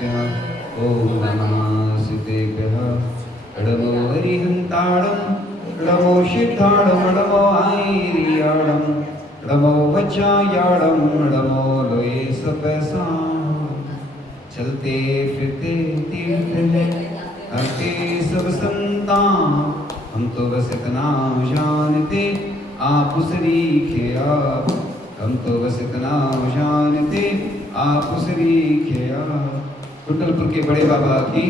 नमस्तेभ्यः ॐ नमः सिद्धेभ्यः नमो हरिहन्ताणं नमो सिद्धाणं नमो आयरियाणं नमो वज्रायाणं नमो लोये सपैसा चलते फिरते तीर्थ में हरते सब संता हम तो बस इतना जानते आप सरीखे आप हम तो बस इतना जानते आप सरीखे आप। कुंडलपुर के बड़े बाबा की,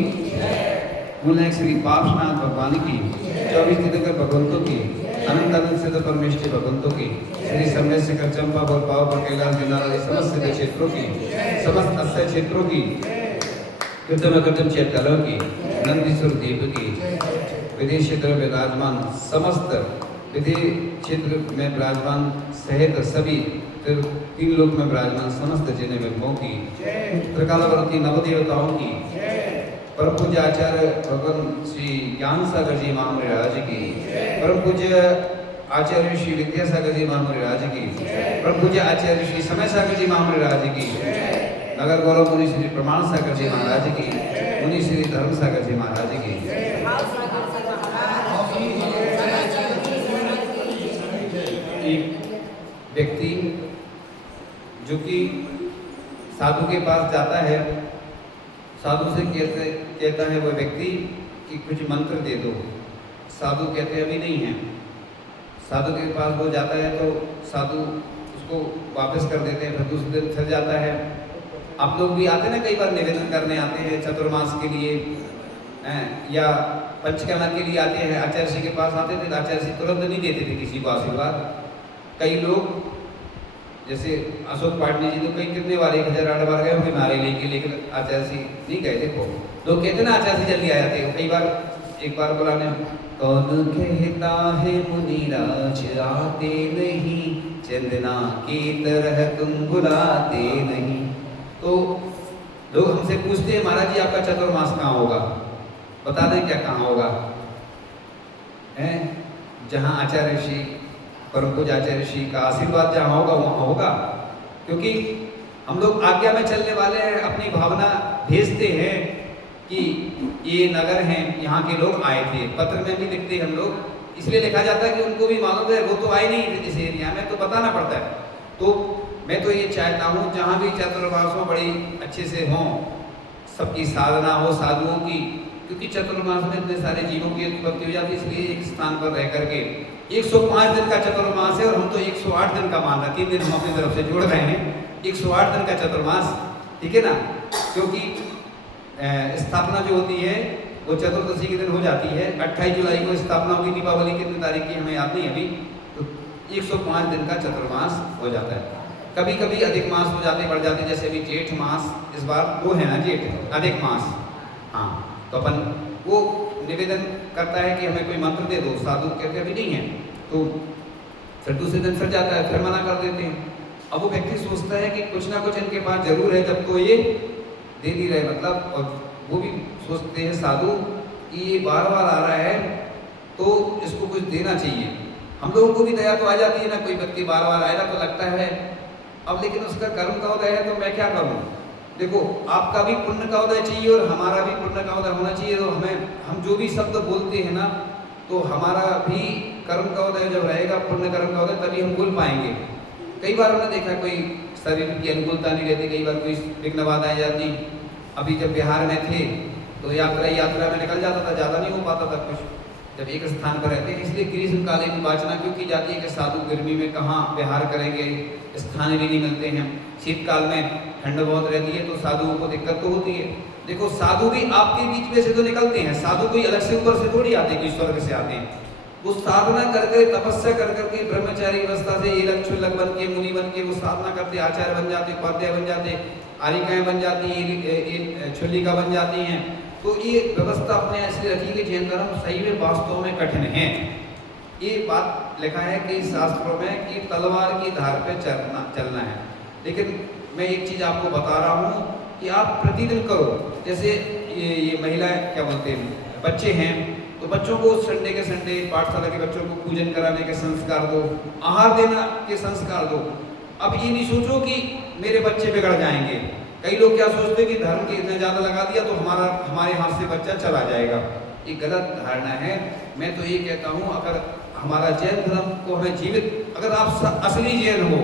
मूलनायक श्री पापनाथ भगवान की, 24 तीर्थंकर भगवंतों की, अनंत अनंत सिद्ध परमेश्वर भगवंतों की, श्री समय शेखर चंपा बोल पाव पर कैलाश दिनारा समस्त सिद्ध क्षेत्रों की, समस्त 80 क्षेत्रों की, कृतम चैतलों की, नंदीश्वर देव की, विदेश क्षेत्र में विराजमान समस्त विदेश क्षेत्र में विराजमान सहित सभी 3 लोक में विराजमान समस्त जिन्हें विभुओं की, त्रिकालवर्ती नवदेवताओं की, परम पूज्य आचार्य भगवान श्री ज्ञान सागर जी महाराज की, परम पूज्य आचार्य श्री विद्यासागर जी महाराज की, परम पूज्य आचार्य श्री समय सागर जी महाराज की, नगर गौरव मुनि श्री प्रमाण सागर जी महाराज की, मुनि श्री धर्म सागर जी महाराज की। एक व्यक्ति जो कि साधु के पास जाता है, साधु से कहता है वो व्यक्ति कि कुछ मंत्र दे दो। साधु कहते हैं अभी नहीं है। साधु के पास वो जाता है तो साधु उसको वापस कर देते हैं, फिर दूसरे दिन फिर जाता है। आप लोग भी आते हैं ना, कई बार निवेदन करने आते हैं चतुर्मास के लिए या पंचकर्मा के लिए आते हैं। आचार्य जी के पास आते थे, आचार्य जी तुरंत नहीं देते थे किसी को आशीर्वाद। कई लोग जैसे अशोक पाटनी जी तो कई कितने बार 1008 बार गए होंगे नारे लेके, लेकिन आचार्य जी नहीं गए। देखो लोग कहते ना आचार्य जी जल्दी आ जाते हैं। कई बार एक बार बुलाने, कौन कहता है मुनिराज आते नहीं, चंदना की तरह तुम बुलाते नहीं। तो लोग हमसे पूछते हैं महाराज जी आपका चतुर्मास कहाँ होगा, बता दें क्या कहाँ होगा। है जहाँ आचार्य श्री परम पूज्य आचार्य श्री का आशीर्वाद जहाँ होगा वहाँ होगा। क्योंकि हम लोग आज्ञा में चलने वाले हैं, अपनी भावना भेजते हैं कि ये नगर हैं, यहाँ के लोग आए थे। पत्र में भी लिखते हैं हम लोग, इसलिए लिखा जाता है कि उनको भी मालूम है वो तो आए नहीं थे इस एरिया में, तो बताना पड़ता है। तो मैं तो ये चाहता हूँ जहाँ भी चतुर्मास हो बड़ी अच्छे से हों, सबकी साधना हो साधुओं की। क्योंकि चतुर्मास में इतने सारे जीवों की उत्पत्ति हो जाती है, इसलिए एक स्थान पर रह करके 105 दिन का चतुर्मास है और हम तो 108 दिन का मान रहे हैं। 3 दिन हम अपनी तरफ से जोड़ रहे हैं, 108 दिन का चतुर्मास, ठीक है ना। क्योंकि स्थापना जो होती है वो चतुर्दशी के दिन हो जाती है। 28 जुलाई को स्थापना होगी, दीपावली कितनी तारीख की हमें याद नहीं अभी। तो 105 दिन का चतुर्मास हो जाता है। कभी कभी अधिक मास हो जाते, बढ़ जाते, जैसे अभी जेठ मास इस बार वो है ना, जेठ अधिक मास। हाँ, तो अपन वो निवेदन करता है कि हमें कोई मंत्र दे दो। साधु कहते अभी नहीं है, तो फिर दूसरे दिन फिर जाता है, फिर मना कर देते हैं। अब वो व्यक्ति सोचता है कि कुछ ना कुछ इनके पास जरूर है, जब तो ये दे नहीं रहे मतलब। और वो भी सोचते हैं साधु कि ये बार बार आ रहा है तो इसको कुछ देना चाहिए। हम लोगों को भी दया तो आ जाती है ना, कोई व्यक्ति बार बार आएगा तो लगता है। अब लेकिन उसका कर्म का उदय है तो मैं क्या करूँ। देखो आपका भी पुण्य का उदय चाहिए और हमारा भी पुण्य का उदय होना चाहिए। तो हम जो भी शब्द बोलते हैं ना, तो हमारा भी कर्म का उदय जब रहेगा, पुण्य कर्म का उदय, तभी हम बोल पाएंगे। कई बार हमने देखा कोई शरीर की अनुकूलता नहीं रहती, कई बार कोई विघ्न बाधा आ जाती। अभी जब बिहार में थे तो यात्रा में निकल जाता था, ज़्यादा नहीं हो पाता था कुछ, जब एक स्थान पर रहते हैं। इसलिए ग्रीष्मकालीन वाचना क्यों की जाती है कि साधु गर्मी में कहाँ विहार करेंगे, स्थान भी नहीं मिलते हैं। शीतकाल में ठंड बहुत रहती है तो साधुओं को दिक्कत तो होती है। देखो साधु भी आपके बीच में से तो निकलते हैं, साधु कोई अलग से ऊपर से थोड़ी आते, कोई स्वर्ग से आते हैं। वो साधना करके, तपस्या कर करके, ब्रह्मचारी अवस्था से ये लक्षुलक बन के, मुनि बन के वो साधना करते, आचार्य बन जाते, उपाध्याय बन जाते, आरिकाएं बन जाती हैं, छुल्लिका बन जाती हैं। तो ये व्यवस्था अपने ऐसी रखी कि जैन धर्म सही में वास्तव में कठिन है। ये बात लिखा है कि शास्त्रों में कि तलवार की धार पे चलना है। लेकिन मैं एक चीज़ आपको बता रहा हूँ कि आप प्रतिदिन करो। जैसे ये महिलाएं क्या बोलते हैं, बच्चे हैं तो बच्चों को संडे के संडे पाठशाला के बच्चों को पूजन कराने के संस्कार दो, आहार देना के संस्कार दो। अब ये नहीं सोचो कि मेरे बच्चे बिगड़ जाएंगे, कई लोग क्या सोचते हैं कि धर्म के इतना ज़्यादा लगा दिया तो हमारे हाथ से बच्चा चला जाएगा। ये गलत धारणा है। मैं तो ये कहता हूँ, अगर हमारा जैन धर्म को हमें जीवित, अगर आप असली जैन हो,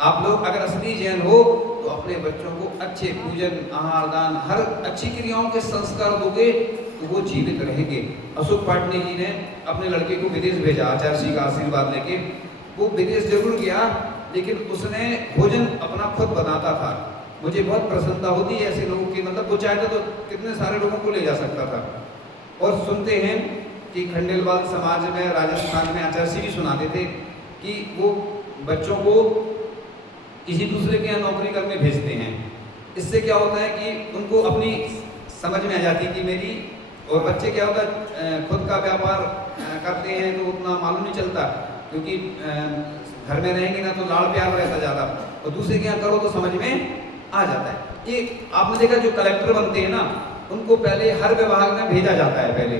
आप लोग अगर असली जैन हो तो अपने बच्चों को अच्छे पूजन, आहार, दान, हर अच्छी क्रियाओं के संस्कार दोगे तो वो जीवित रहेंगे। अशोक पाटनी जी ने अपने लड़के को विदेश भेजा आचार्य श्री का आशीर्वाद लेके। वो विदेश जरूर गया, लेकिन उसने भोजन अपना खुद बनाता था। मुझे बहुत प्रसन्नता होती है ऐसे लोगों की, मतलब वो चाहता तो कितने सारे लोगों को ले जा सकता था। और सुनते हैं कि खंडेलवाल समाज में राजस्थान में आचार्य श्री भी सुनाते थे कि वो बच्चों को किसी दूसरे के यहाँ नौकरी करने भेजते हैं। इससे क्या होता है कि उनको अपनी समझ में आ जाती है कि मेरी, और बच्चे क्या होता है खुद का व्यापार करते हैं तो उतना मालूम नहीं चलता, क्योंकि घर में रहेंगे ना तो लाड़ प्यार रहता ज़्यादा, और दूसरे के यहाँ करो तो समझ में आ जाता है। ये आपने देखा जो कलेक्टर बनते हैं ना, उनको पहले हर विभाग में भेजा जाता है पहले,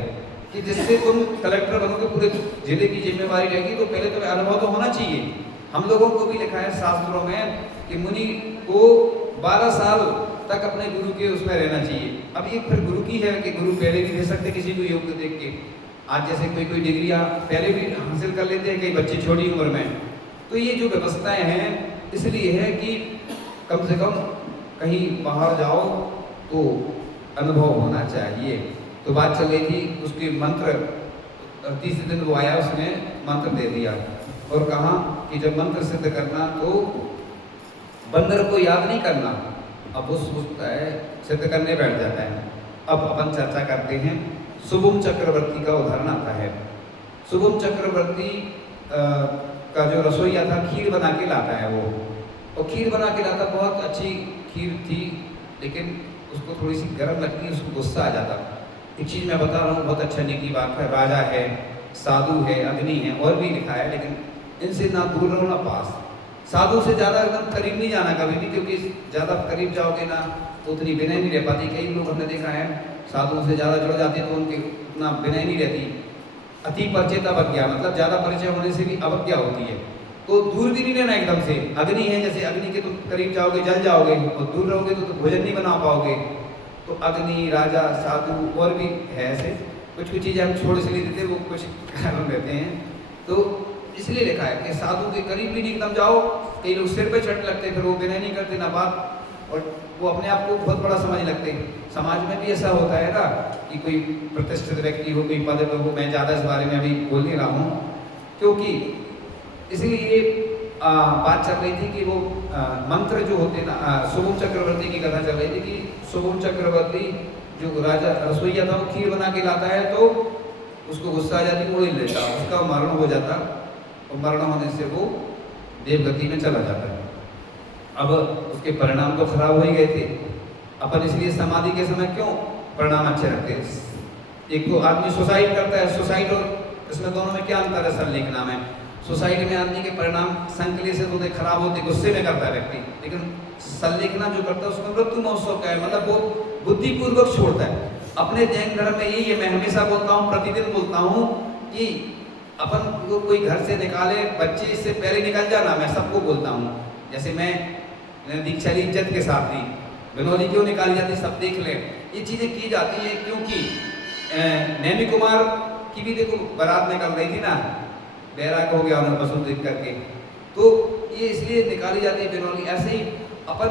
कि जिससे तुम कलेक्टर बनोगे, पूरे जिले की जिम्मेवारी रहेगी, तो पहले तुम्हें अनुभव तो होना चाहिए। हम लोगों को भी लिखा है शास्त्रों में कि मुनि को 12 साल तक अपने गुरु के उसमें रहना चाहिए। अब ये फिर गुरु की है कि गुरु पहले भी दे सकते किसी को योग्य देख के। आज जैसे कोई डिग्रियां पहले भी हासिल कर लेते हैं कई बच्चे छोटी उम्र में। तो ये जो व्यवस्थाएं हैं इसलिए है कि कम से कम कहीं बाहर जाओ तो अनुभव होना चाहिए। तो बात चल रही थी उसके मंत्र, तीसरे दिन वो आया, उसने मंत्र दे दिया और कहा कि जब मंत्र सिद्ध करना तो बंदर को याद नहीं करना। अब वो सोचता है, सिद्ध करने बैठ जाता है। अब अपन चर्चा करते हैं। शुभम चक्रवर्ती का उदाहरण आता है। शुभम चक्रवर्ती का जो रसोईया था, खीर बना के लाता है वो, और खीर बना के लाता, बहुत अच्छी खीर थी, लेकिन उसको थोड़ी सी गर्म लगती, उसको गुस्सा आ जाता। एक चीज़ मैं बता रहा हूँ, बहुत अच्छा की बात है। राजा है, साधु है, अग्नि है, और भी लिखा है, लेकिन इनसे ना दूर रहो ना पास। साधु से ज़्यादा एकदम करीब नहीं जाना कभी भी, क्योंकि ज़्यादा करीब जाओगे ना तो उतनी विनय नहीं रह पाती। कई लोग हमने देखा है साधुओं से ज़्यादा जुड़ जाते हैं तो उनकी उतना विनय नहीं रहती। अति परिचित अवज्ञा, मतलब ज़्यादा परिचय होने से भी अवज्ञा होती है। तो दूर भी नहीं रहना एकदम से। अग्नि है, जैसे अग्नि के तुम करीब जाओगे जल जाओगे, और दूर रहोगे तो भोजन नहीं बना पाओगे। तो अग्नि, राजा, साधु और भी है ऐसे। कुछ चीज़ें हम छोड़ इसलिए देते, वो कुछ कारण रहते हैं। तो इसलिए लिखा है कि साधु के करीब भी नहीं एकदम जाओ। कई लोग सिर पे चढ़ लगते, फिर वो विनय नहीं करते ना बात, और वो अपने आप को बहुत बड़ा समझ लगते। समाज में भी ऐसा होता है ना कि कोई प्रतिष्ठित व्यक्ति हो, कोई पद पर हो। मैं ज़्यादा इस बारे में अभी बोल नहीं रहा हूँ, क्योंकि इसलिए बात चल रही थी कि वो मंत्र जो होते ना, शुभम चक्रवर्ती की कथा चल रही थी कि शुभम चक्रवर्ती जो राजा रसोईया था, वो खीर बना के लाता है तो उसको गुस्सा आ जाती, वो नहीं लेता, उसका मरण हो जाता, और मरण होने से वो देवगति में चला जाता है। अब उसके परिणाम तो खराब हो ही गए थे। अपन इसलिए समाधि के समय क्यों परिणाम अच्छे रखते हैं। एक तो आदमी सुसाइड करता है, सुसाइड और इसमें दोनों में क्या अंतर है? संलेखना में सोसाइटी में आदमी के परिणाम संकल्य से तो खराब होते, गुस्से में करता है व्यक्ति, लेकिन संलेखना जो करता है उसमें मृत्यु महोत्सव का है, मतलब वो बुद्धिपूर्वक छोड़ता है। अपने जैन धर्म में यही है, मैं हमेशा बोलता हूँ, प्रतिदिन बोलता हूँ कि अपन को कोई घर से निकाले, बच्चे इससे पहले निकल जाना, मैं सबको बोलता हूँ। जैसे मैं दीक्षा ली इज्जत के साथ ली, बिनौली क्यों निकाली जाती, सब देख लें। ये चीज़ें की जाती है क्योंकि नैमी कुमार की भी देखो बारात निकल रही थी ना, बैराग हो गया उन्हें पशु देख करके, तो ये इसलिए निकाली जाती है बिनौली। ऐसे ही अपन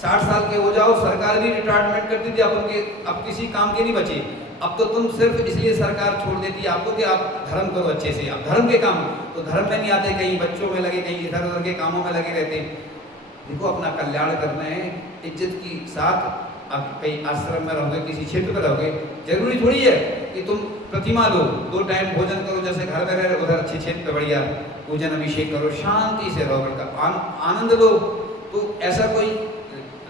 60 साल के हो जाओ, सरकार भी रिटायरमेंट करती थी, अपन के अब किसी काम के नहीं बचे। अब तो तुम सिर्फ इसलिए सरकार छोड़ देती है आपको कि आप धर्म करो अच्छे से। अब धर्म के काम तो धर्म में नहीं आते, कहीं बच्चों में लगे, कहीं इधर उधर के कामों में लगे रहते। देखो अपना कल्याण करना है इज्जत की साथ। आप कहीं आश्रम में रहोगे, किसी क्षेत्र में रहोगे, जरूरी थोड़ी है कि तुम प्रतिमा दो, 2 टाइम भोजन करो, जैसे घर में रह रहे उधर अच्छे क्षेत्र में बढ़िया पूजन अभिषेक करो, शांति से रहो, का आनंद लो। तो ऐसा कोई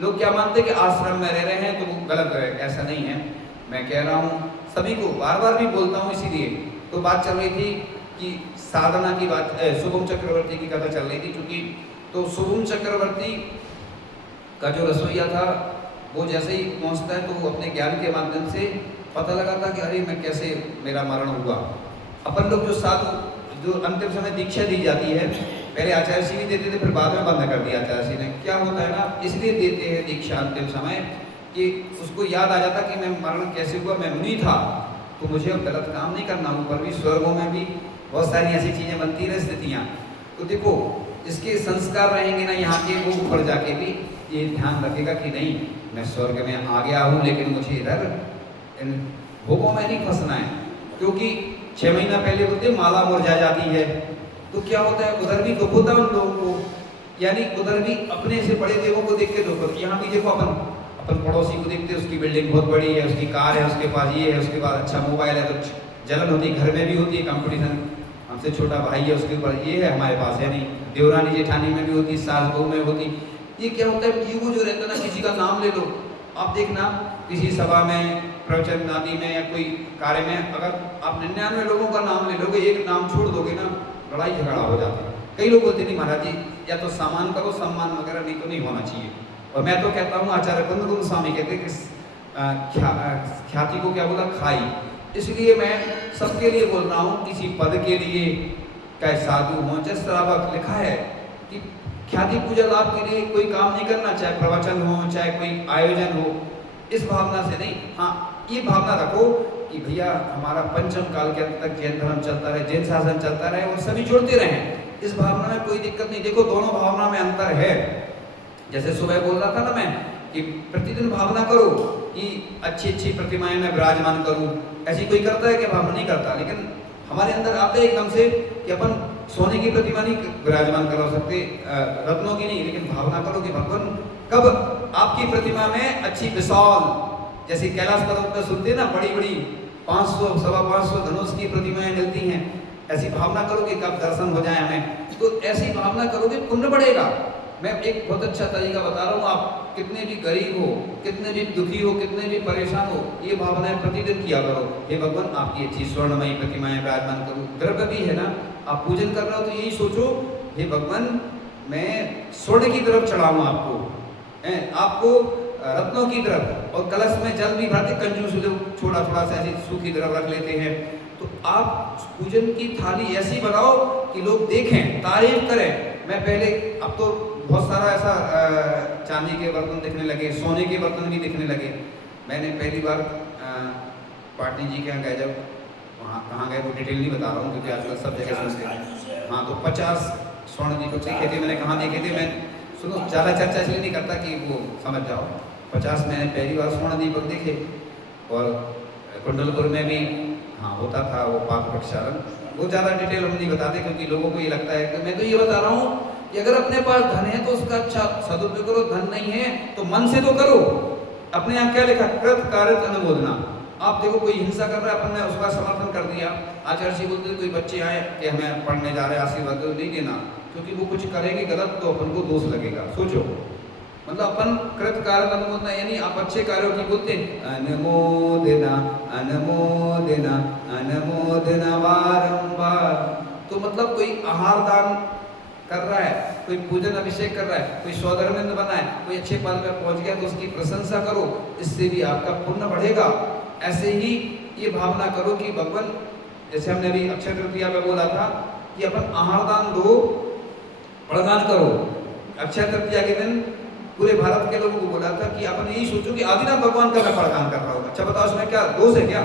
लोग क्या मानते हैं कि आश्रम में रह रहे हैं तो वो गलत है, ऐसा नहीं है। मैं कह रहा हूँ सभी को, बार बार भी बोलता हूँ इसीलिए। तो बात चल रही थी कि साधना की बात, शुभम चक्रवर्ती की कथा चल रही थी, क्योंकि तो शुभम चक्रवर्ती का जो रसोईया था वो जैसे ही पहुँचता है तो वो अपने ज्ञान के माध्यम से पता लगाता कि अरे मैं कैसे मेरा मरण हुआ। अपन लोग जो साधु जो अंतिम समय दीक्षा दी जाती है पहले आचार्य श्री देते थे, फिर बाद में बंद कर दिया आचार्य श्री ने। क्या होता है ना, इसलिए देते हैं दीक्षा अंतिम समय कि उसको याद आ जाता कि मैं मरण कैसे हुआ, मैं मुनि था तो मुझे अब गलत काम नहीं करना। ऊपर भी स्वर्गों में भी बहुत सारी ऐसी चीज़ें बनती रहे स्थितियाँ। तो देखो इसके संस्कार रहेंगे ना यहाँ के, वो ऊपर जाके भी ये ध्यान रखेगा कि नहीं मैं स्वर्ग में आ गया हूँ, लेकिन मुझे इधर इन भोगों में नहीं फंसना है। क्योंकि 6 महीना पहले बोलते माला मुरझा जाती है, तो क्या होता है उधर भी दुख होता है उन लोगों को, यानी उधर भी अपने से बड़े देवों को देख के दुख होता है। यहाँ भी देखो अपन पड़ोसी को देखते हैं, उसकी बिल्डिंग बहुत बड़ी है, उसकी कार है, उसके पास ये है, उसके पास अच्छा मोबाइल है, तो जलन होती है। घर में भी होती है कंपटीशन, हमसे छोटा भाई है उसके ऊपर ये है, हमारे पास है नहीं। देवरानी जेठानी में भी होती, सास बहू में होती। ये क्या होता है, ईगो जो रहता है ना, किसी का नाम ले लो। आप देखना किसी सभा में, प्रवचन आदि में या कोई कार्य में, अगर आप 99 लोगों का नाम ले लोगे, एक नाम छोड़ दोगे ना, लड़ाई झगड़ा हो जाता है। कई लोग बोलते नहीं महाराज जी या तो सम्मान करो, सम्मान वगैरह नहीं तो नहीं होना चाहिए। और मैं तो कहता हूँ आचार्य कुंद स्वामी कहते हैं कि ख्याति को क्या बोला, खाई। इसलिए मैं सबके लिए बोल रहा हूँ, किसी पद के लिए चाहे साधु हो, चाहे श्रावक, लिखा है कि ख्याति पूजा लाभ के लिए कोई काम नहीं करना, चाहे प्रवचन हो, चाहे कोई आयोजन हो, इस भावना से नहीं। हाँ, ये भावना रखो कि भैया हमारा पंचम काल के अंत तक जैन धर्म चलता रहे, जैन शासन चलता रहे और सभी जुड़ते रहें। इस भावना में कोई दिक्कत नहीं। देखो दोनों भावना में अंतर है। जैसे सुबह बोल रहा था ना मैं कि प्रतिदिन भावना करो कि अच्छी अच्छी प्रतिमाएं मैं विराजमान करूं। ऐसी कोई करता है कि भावना नहीं करता, लेकिन हमारे अंदर आता है एकदम से कि अपन सोने की प्रतिमा नहीं विराजमान करा सकते, रत्नों की नहीं, लेकिन भावना करो कि भगवान कब आपकी प्रतिमा में अच्छी विशाल, जैसे कैलाश पर्वत में सुनते हैं ना, बड़ी बड़ी 500 सवा 500 धनुष की प्रतिमाएं मिलती हैं, ऐसी भावना करो कि कब दर्शन हो जाए हमें। तो ऐसी भावना करोगे पुण्य बढ़ेगा। मैं एक बहुत अच्छा तरीका बता रहा हूँ, आप कितने भी गरीब हो, कितने भी दुखी हो, कितने भी परेशान हो, ये भावनाएं प्रतिदिन किया करो। हे भगवान आपकी अच्छी स्वर्णमयी प्रतिमाएं विराजमान करूँ। द्रव्य भी है ना, आप पूजन कर रहे हो तो यही सोचो, हे भगवान मैं स्वर्ण की तरफ चढ़ाऊँ आपको रत्नों की तरफ। और कलश में जल भी भरते, कंजूस लोग थोड़ा थोड़ा सा ऐसी सूखी तरफ रख लेते हैं। तो आप पूजन की थाली ऐसी बनाओ कि लोग देखें, तारीफ करें। मैं पहले, अब तो बहुत सारा ऐसा चांदी के बर्तन दिखने लगे, सोने के बर्तन भी दिखने लगे। मैंने पहली बार पाटनी जी के यहाँ गए, जब वहाँ कहाँ गए वो डिटेल नहीं बता रहा हूँ क्योंकि आजकल सब जगह सुनते हैं। हाँ, तो 50 स्वर्ण दीपक देखे थे। मैंने कहाँ देखे थे, मैं सुनो ज़्यादा चर्चा इसलिए नहीं करता कि वो समझ जाओ। 50 मैंने पहली बार स्वर्ण दीपक देखे। और कुंडलपुर में भी हाँ होता था वो पाक प्रक्षालन। वो ज़्यादा डिटेल हम नहीं बताते क्योंकि लोगों को ये लगता है कि मैं तो ये बता रहा हूँ कि अगर अपने पास धन है तो उसका अच्छा सदुपयोग करो, धन नहीं है तो मन से तो करो। अपने यहाँ क्या लिखा, कृत कार्यत अनुमोदना। आप देखो कोई हिंसा कर रहा है, अपन ने उसका समर्थन कर दिया। आचार्य जी बोलते कोई बच्चे आए कि हमें पढ़ने जा रहे हैं, आशीर्वाद तो नहीं देना, क्योंकि वो कुछ करेंगे गलत तो अपन को दोष लगेगा। सोचो, मतलब अपन कृत कार्य अनुमोदना, यानी आप अच्छे कार्यों की बोलते अनुमोदना अनुमोदना अनुमोदना बारंबार। तो मतलब कोई आहार दान कर रहा है, कोई पूजन अभिषेक कर रहा है, कोई स्वधर्मेंद्र बना है, कोई अच्छे पद पर पहुंच गया तो उसकी प्रशंसा करो, इससे भी आपका पुण्य बढ़ेगा। ऐसे ही ये भावना करो कि भगवान, जैसे हमने अभी अक्षय तृतीया में बोला था कि अपन आहार दान दो, प्रदान करो। अक्षय तृतीया के दिन पूरे भारत के लोगों को बोला था कि अपन यही सोचो कि आदिनाथ भगवान का मैं प्रदान कर रहा हूँ। अच्छा बताओ इसमें क्या दोष है? क्या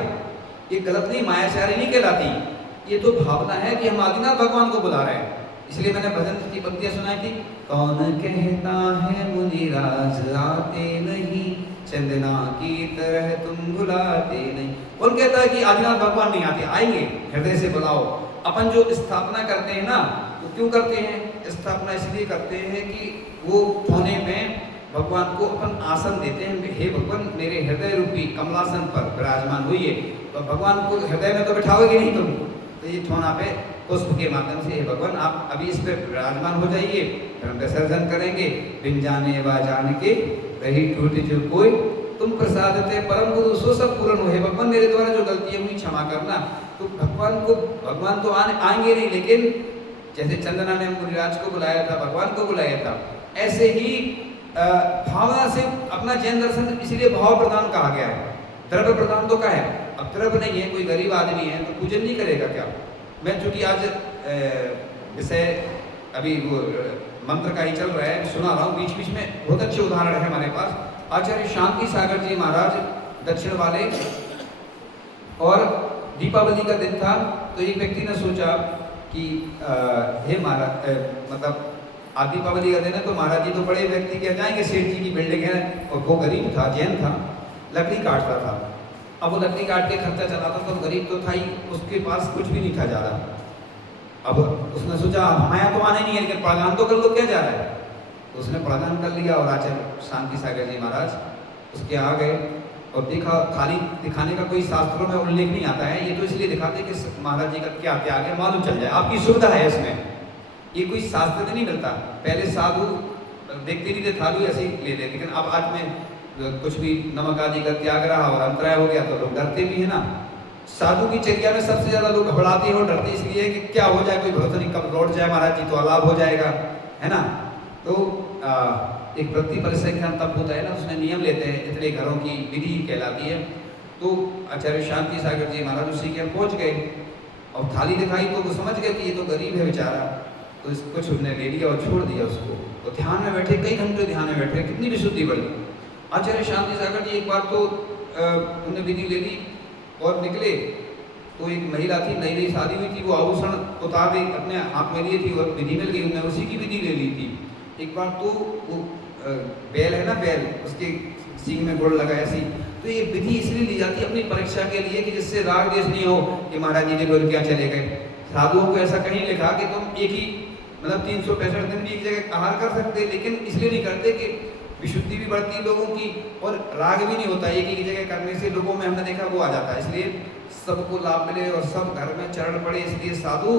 ये गलत नहीं, मायाचारी नहीं कहलाती। ये तो भावना है कि हम आदिनाथ भगवान को बुला रहे हैं। इसलिए मैंने भजन की पंक्तियां सुनाई थी, कौन कहता है मुनिराज आते नहीं, चंदना की तरह तुम बुलाते नहीं। कौन कहता है कि आदिनाथ भगवान नहीं आते? आएंगे, हृदय से बुलाओ। अपन जो स्थापना करते हैं ना, वो क्यों करते हैं? स्थापना इसलिए करते हैं कि वो होने में भगवान को अपन आसन देते हैं। हे भगवान मेरे हृदय रूपी कमलासन पर विराजमान हुई। तो भगवान को हृदय में तो बिठाओगे नहीं तुम, तो ये ठोना पे पुष्प के माध्यम से हे भगवान आप अभी इस पर विराजमान हो जाइए, फिर हम विसर्जन करेंगे। बिन जाने व जान के रही टूट जो कोई, तुम प्रसाद थे परम गुरु सो सब पूर्ण हो। हे भगवान मेरे द्वारा जो गलती है मुझे क्षमा करना। तो भगवान तो आएंगे नहीं, लेकिन जैसे चंदना ने मुनिराज को बुलाया था, भगवान को बुलाया था, ऐसे ही भावना से अपना जैन दर्शन, इसलिए भाव प्रदान कहा गया है। द्रव्य प्रदान तो क्या है? अब द्रव्य नहीं है, कोई गरीब आदमी है तो पूजन नहीं करेगा क्या? मैं चूंकि आज विषय अभी वो मंत्र का ही चल रहा है, सुना रहा हूँ बीच बीच में, बहुत अच्छे उदाहरण है हमारे पास। आचार्य शांति सागर जी महाराज दक्षिण वाले, और दीपावली का दिन था, तो एक व्यक्ति ने सोचा कि हे महाराज, मतलब आज दीपावली का दिन है तो महाराज जी तो बड़े व्यक्ति क्या जाएंगे, सेठ जी की बिल्डिंग है, और वो गरीब था, जैन था, लकड़ी काटता था। अब वो लकड़ी काट के खर्चा चलाता था, तो गरीब तो था ही, उसके पास कुछ भी नहीं था ज़्यादा। अब उसने सोचा हमारे यहाँ तो आना ही नहीं है, लेकिन प्राणायाम तो कर लो, क्या जा रहा है। तो उसने प्राणायाम कर लिया, और आचार्य शांति सागर जी महाराज उसके आ गए और देखा, थाली दिखाने का कोई शास्त्रों में उल्लेख नहीं आता है, ये तो इसलिए दिखाते कि महाराज जी का क्या त्याग है मालूम चल जाए, आपकी सुविधा है इसमें, ये कोई शास्त्र में नहीं मिलता। पहले साधु देखते नहीं थे, थाली ऐसे ही ले लेते, लेकिन अब आज में कुछ भी नमक आदि का त्याग रहा और अंतराय हो गया तो लोग डरते भी है ना। साधु की चर्या में सबसे ज्यादा लोग घबराते हैं और डरते इसलिए कि क्या हो जाए, कोई भरोसा नहीं, कब लौट जाए महाराज जी तो अलाभ हो जाएगा, है ना। तो एक वृत्ति परिसंख्यान तब होता है ना, उसमें नियम लेते हैं, इतने घरों की विधि कहलाती है। तो आचार्य शांति सागर जी महाराज उसी के पहुंच गए और थाली दिखाई तो वो समझ गए कि ये तो गरीब है बेचारा, तो कुछ उन्होंने ले लिया और छोड़ दिया उसको। तो ध्यान में बैठे, कई घंटे ध्यान में बैठे, कितनी विशुद्धि बढ़ी। आचार्य शांति सागर जी एक बार तो उन्होंने विधि ले ली और निकले, तो एक महिला थी, नई नई शादी हुई थी, वो आभूषण उतार रही, अपने हाथ में लिए थी और विधि मिल गई, उन्होंने उसी की विधि ले ली थी। एक बार तो वो बैल है ना, बैल, उसके सींग में गुड़ लगा ऐसी, तो ये विधि इसलिए ली जाती है अपनी परीक्षा के लिए कि जिससे राग द्वेष नहीं हो कि महाराज जी ने बोल क्या चले गए। साधुओं को ऐसा कहीं लिखा कि तुम एक ही मतलब 365 दिन भी एक जगह आहार कर सकते, लेकिन इसलिए नहीं करते कि विशुद्धि भी बढ़ती है लोगों की और राग भी नहीं होता, एक ही जगह करने से लोगों में हमने देखा वो आ जाता है, इसलिए सबको लाभ मिले और सब घर में चरण पड़े, इसलिए साधु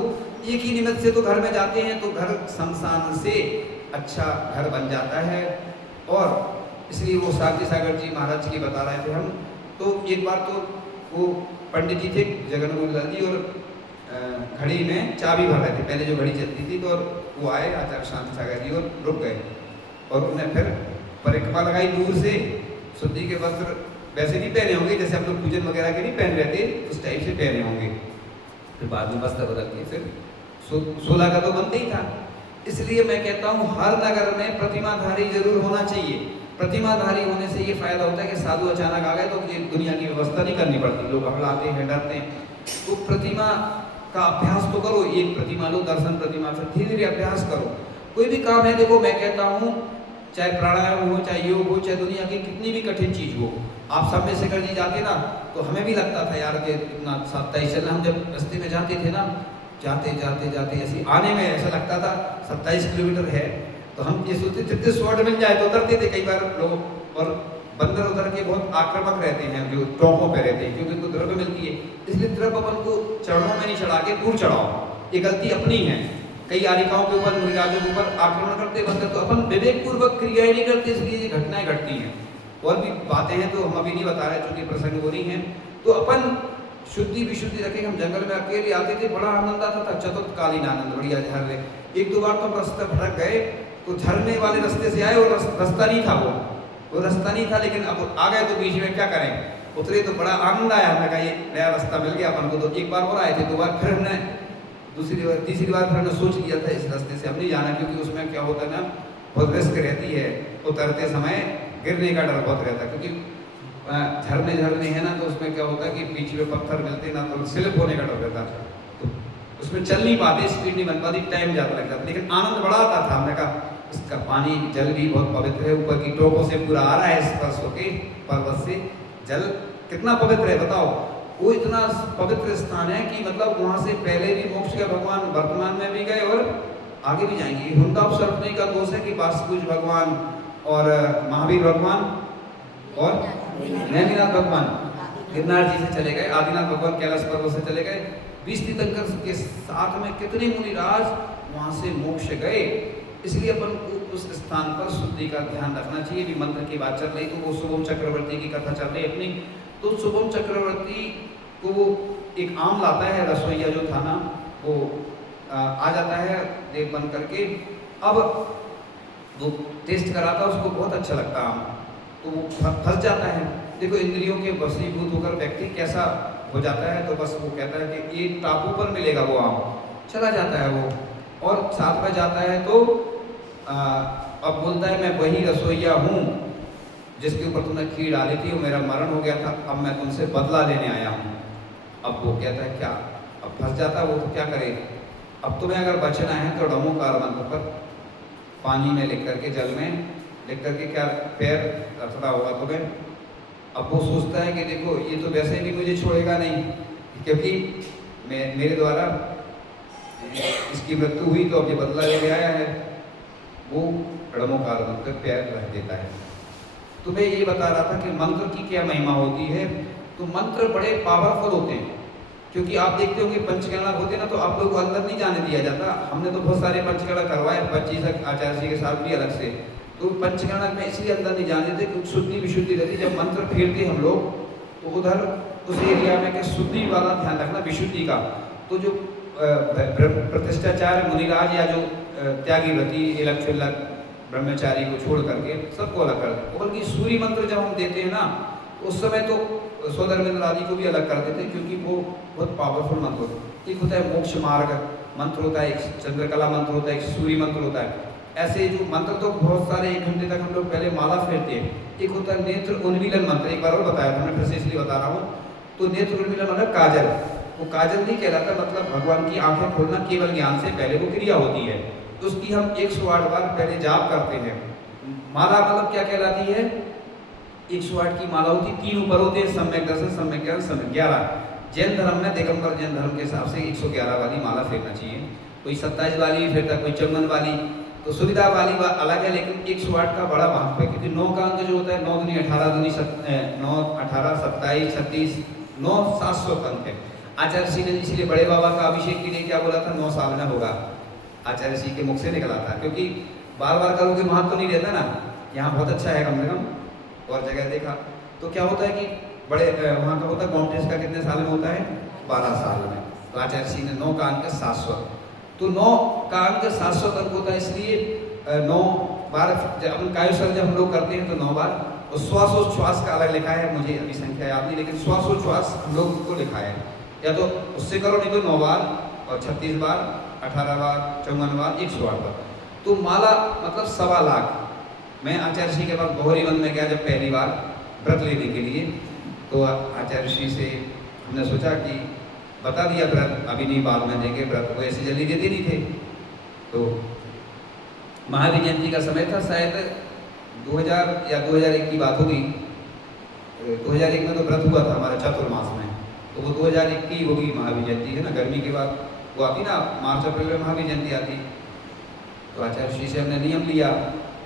एक ही निमित्त से तो घर में जाते हैं तो घर शमशान से अच्छा घर बन जाता है। और इसलिए वो शांति सागर जी महाराज की बता रहे थे हम। तो एक बार तो वो पंडित जी थे जगन्नाथ लाल जी, और घड़ी में चाबी भर रहे थे, पहले जो घड़ी चलती थी, तो वो आए आचार्य शांति सागर जी और रुक गए, और उन्हें फिर परिक्रमा लगाई दूर से, शुद्धि के वस्त्र वैसे नहीं पहने होंगे जैसे हम लोग पूजन वगैरह के नहीं पहन रहे थे, उस टाइप से पहने होंगे, फिर बाद में वस्त्र बदल के फिर 16 का तो बनते ही था। इसलिए मैं कहता हूँ हर नगर में प्रतिमाधारी जरूर होना चाहिए। प्रतिमाधारी होने से ये फायदा होता है कि साधु अचानक आ गए तो ये दुनिया की व्यवस्था नहीं करनी पड़ती, लोग हड़लाते हैं, डरते हैं। तो प्रतिमा का अभ्यास तो करो, एक प्रतिमा लो, दर्शन प्रतिमा, फिर धीरे धीरे अभ्यास करो। कोई भी काम है, देखो मैं कहता हूँ चाहे प्राणायाम हो, चाहे योग हो, चाहे दुनिया की कितनी भी कठिन चीज हो, आप सब में शेखर जी जाते ना तो हमें भी लगता था यार कि इतना 27 चलना, हम जब रास्ते में जाते थे ना, जाते जाते जाते ऐसे आने में ऐसा लगता था 27 किलोमीटर है, तो हम ये सोचते जितने शॉर्ट मिल जाए तो उतरते थे कई बार लोग। और बंदर उतर के बहुत आक्रामक रहते हैं जो टोंकों पे रहते हैं, क्योंकि उनको द्रव्य मिलती है, इसलिए द्रव्य अपन को चरणों में नहीं चढ़ा के दूर चढ़ाओ, ये गलती अपनी है। कई आरिकाओं के ऊपर, मुनिराजों के ऊपर आक्रमण करते बंदर, तो अपन विवेक पूर्वक क्रियाएं नहीं करते, इसलिए ये घटनाएं घटती हैं। और भी बातें हैं तो हम अभी नहीं बता रहे चूंकि प्रसंग हो रही हैं। तो अपन शुद्धि विशुद्धि रखें। हम जंगल में अकेले आते थे, बड़ा आनंद आता था, चतुर्थकालीन आनंद, बढ़िया झरने। एक दो बार तो हम रास्ता भटक गए, तो झरने वाले रास्ते से आए और रास्ता नहीं था, वो रास्ता नहीं था, लेकिन अब आ गए तो बीच में क्या करें, उतरे तो बड़ा आनंद आया, हमने कहा ये नया रास्ता मिल गया अपन को। तो एक बार और आए थे, 2 बार, फिर हमने दूसरी बार, तीसरी बार फिर हमने सोच लिया था इस रास्ते से हम नहीं जाना, क्योंकि उसमें क्या होता है ना, बहुत रिस्क रहती है, उतरते समय गिरने का डर बहुत रहता है, क्योंकि झरने है ना, तो उसमें क्या होता है कि बीच में पत्थर मिलते ना, तो स्लिप होने का डर रहता है, तो उसमें चल नहीं पाते, स्पीड नहीं बन पाती, टाइम ज़्यादा लग जाता, लेकिन आनंद बड़ा आता था। हमने कहा इसका पानी जल भी बहुत पवित्र है, ऊपर की टोकों से पूरा आ रहा है स्पर्श होके पर्वत से, जल कितना पवित्र है बताओ। वो इतना पवित्र स्थान है कि मतलब वहाँ से पहले भी मोक्ष के भगवान वर्तमान में भी गए और आगे भी जाएंगे। हुंदाप सर्पनी का दोष है कि वासुकुज भगवान और महावीर भगवान और नैनीनाथ भगवान गिरनार जी से चले गए, आदिनाथ भगवान कैलाश पर्वत से चले गए, 20 तीर्थंकर के साथ में कितने मुनिराज वहाँ से मोक्ष गए। इसलिए अपन को उस स्थान पर शुद्धि का ध्यान रखना चाहिए। भी मंत्र की बात चल रही तो वो शुभम चक्रवर्ती की कथा चल रही अपनी, तो शुभम चक्रवर्ती को वो एक आम लाता है, रसोईया जो था ना वो आ जाता है देव बन करके, अब वो टेस्ट कराता, उसको बहुत अच्छा लगता आम, तो वो फंस जाता है। देखो इंद्रियों के वशीभूत होकर व्यक्ति कैसा हो जाता है, तो बस वो कहता है कि एक टापू पर मिलेगा वो आम, चला जाता है वो, और साथ में जाता है तो अब बोलता है मैं वही रसोइया हूँ जिसके ऊपर तुमने खीर डाली थी, मेरा मरण हो गया था, अब मैं तुमसे बदला लेने आया हूँ। अब वो कहता है क्या, अब फंस जाता है वो, तो क्या करे, अब तुम्हें अगर बचना है तो डमोकार मंत्र पर पानी में लिख करके, जल में लिख करके क्या पैर रखना होगा तुम्हें। अब वो सोचता है कि देखो ये तो वैसे भी मुझे छोड़ेगा नहीं, क्योंकि मेरे द्वारा इसकी मृत्यु हुई, तो अब ये बदला लेके आया है। वो डमोकार मंत्र पैर रख देता है। तो मैं ये बता रहा था कि मंत्र की क्या महिमा होती है। तो मंत्र बड़े पावरफुल होते हैं, क्योंकि आप देखते होंगे पंचकर्णा होते ना, तो आप लोग को अंदर नहीं जाने दिया जाता। हमने तो बहुत सारे पंचकर्णा करवाए 25 आचार्य जी के साथ भी अलग से, तो पंचकर्णा में इसलिए अंदर नहीं जाने देते क्योंकि शुद्धि विशुद्धि रहती। जब मंत्र फेरते हम लोग तो उधर उस एरिया में के शुद्धि वाला ध्यान रखना, विशुद्धि का। तो जो प्रतिष्ठाचार्य मुनिराज या जो त्यागी व्रती इलक ब्रह्मचारी को छोड़ करके सबको अलग कर देते। बल्कि सूर्य मंत्र जब हम देते हैं ना, उस समय तो स्वधर्मेंद्र आदि को भी अलग कर देते हैं, क्योंकि वो बहुत पावरफुल मंत्र होता है। एक होता है मोक्ष मार्ग मंत्र होता है, एक चंद्रकला मंत्र होता है, एक सूर्य मंत्र होता है। ऐसे जो मंत्र तो बहुत सारे 1 घंटे तक हम लोग पहले माला फेरते हैं। एक होता है नेत्र उन्मीलन मंत्र, एक बार और बताया था, मैं फिर से इसलिए बता रहा हूँ। तो नेत्र उन्मीलन मतलब काजल, वो काजल नहीं कहलाता, मतलब भगवान की आंखें खोलना केवल ज्ञान से पहले वो क्रिया होती है। तो उसकी हम 108 बार पहले जाप करते हैं। माला मतलब क्या कहलाती है, 108 की माला होती, 3 ऊपर होते हैं, सम्यक दर्शन, सम्यक ज्ञान, सम्यक 11। जैन धर्म में दिगंबर जैन धर्म के हिसाब से 111 वाली माला फेरना चाहिए। कोई 27 वाली भी फेरता, कोई 54 वाली, तो सुविधा वाली बात अलग है। लेकिन 108 का बड़ा महत्व है, क्योंकि 9 का अंक जो होता है, 9 दूनी 18, दूनी 9 18 27 36 9 700 अंक है। आचार्य श्री ने इसलिए बड़े बाबा का अभिषेक के लिए क्या बोला था, 9 साल में होगा। आचार्य श्री के मुख से निकला था, क्योंकि बार बार करोगे महत्व तो नहीं रहता ना। यहाँ बहुत अच्छा है, कम से कम और जगह देखा तो क्या होता है कि बड़े वहाँ का होता है कॉन्टेस्ट का कितने साल में होता है, 12 साल में। तो आचार्य श्री ने 9 का अंक 700, तो 9 का अंक 700 अंक होता है, इसलिए 9 बार अपन कायुसर्ज जब हम लोग करते हैं तो 9 बार। और श्वासोच्छ्वास का अलग लिखा है, मुझे अभी संख्या याद नहीं, लेकिन श्वासोच्छ्वास हम लोग को लिखा है, या तो उससे करो नहीं तो 9 बार और 36 बार 18 बार 54 बार 108 बार। तो माला मतलब 1.25 लाख। मैं आचार्य श्री के पास गौरीवन में गया जब पहली बार व्रत लेने के लिए, तो आचार्य श्री से हमने सोचा कि बता दिया व्रत, अभी नहीं बाद में देंगे व्रत, को ऐसे जल्दी देते नहीं थे। तो महावीर जयंती का समय था, शायद 2000 या 2001 की बात होगी। 2001 में तो व्रत हुआ था हमारा चातुर्मास में, तो वो 2001 की होगी महावीर जयंती, है ना। गर्मी के बाद वो आती ना, मार्च अप्रैल में महावीर जयंती आती। तो आचार्य श्री से हमने नियम लिया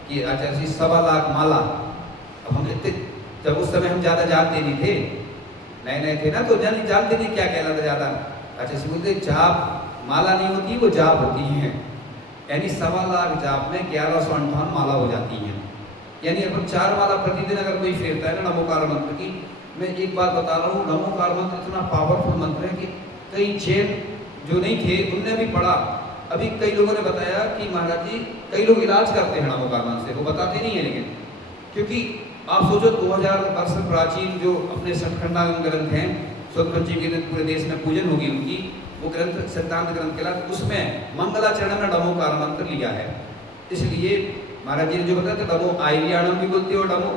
कि आचार्य श्री 1.25 लाख माला। अब हम इतने, जब उस समय हम ज़्यादा जानते नहीं थे, नए नए थे ना, तो जानते नहीं क्या कहना था ज़्यादा। आचार्य श्री बोलते जाप माला नहीं होती, वो जाप होती है। यानी 1.25 लाख जाप में 1158 माला हो जाती है। यानी अपन 4 माला प्रतिदिन अगर कोई फेरता है ना नमोकार मंत्र की। मैं एक बात बता रहा हूँ, नमोकार मंत्र इतना पावरफुल मंत्र है कि कई जैन जो नहीं थे उनने भी पढ़ा। अभी कई लोगों ने बताया कि महाराज जी कई लोग इलाज करते हैं नमोकार मंत्र से, वो बताते नहीं है, लेकिन क्योंकि आप सोचो 2000 वर्ष प्राचीन जो अपने सठखंडागम ग्रंथ हैं, स्वतंत्र के पूरे देश में पूजन होगी उनकी, वो ग्रंथ सिद्धांत ग्रंथ के बाद उसमें मंगलाचरण में नमोकार मंत्र लिया है। इसलिए महाराज जी ने जो बताया था, नमो आयरियाणम भी बोलते हो, नमो